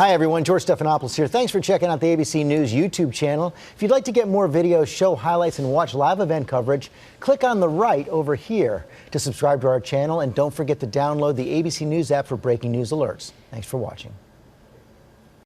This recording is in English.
Hi everyone, George Stephanopoulos here. Thanks for checking out the ABC News YouTube channel. If you'd like to get more videos, show highlights, and watch live event coverage, click on the right over here to subscribe to our channel, and don't forget to download the ABC News app for breaking news alerts. Thanks for watching.